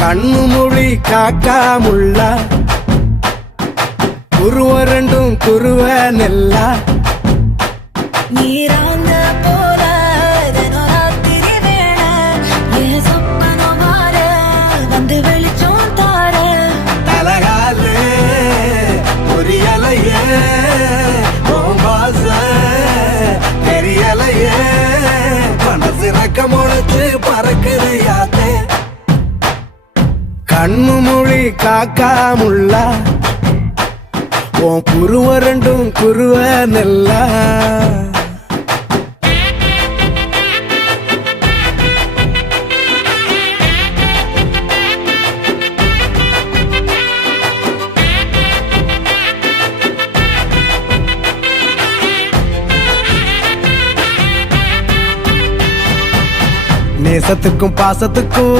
கண்ணு மொழி காக்காமுள்ள குருவ ரெண்டும் குருவ நெல்லா நீராங்க போல ராத்திரி வேள என் சொப்பனம் மாற வந்து வெளிச்சம் தார தலகாலே புரியலையே பாச தெரியலையே மனசு ரக்க முளைச்சு பறக்குது யாத்தே கண்ணு மொழி காக்காமுள்ள உன் குருவ ரெண்டும் குருவ நெல்லா நேசத்துக்கும் பாசத்துக்கும்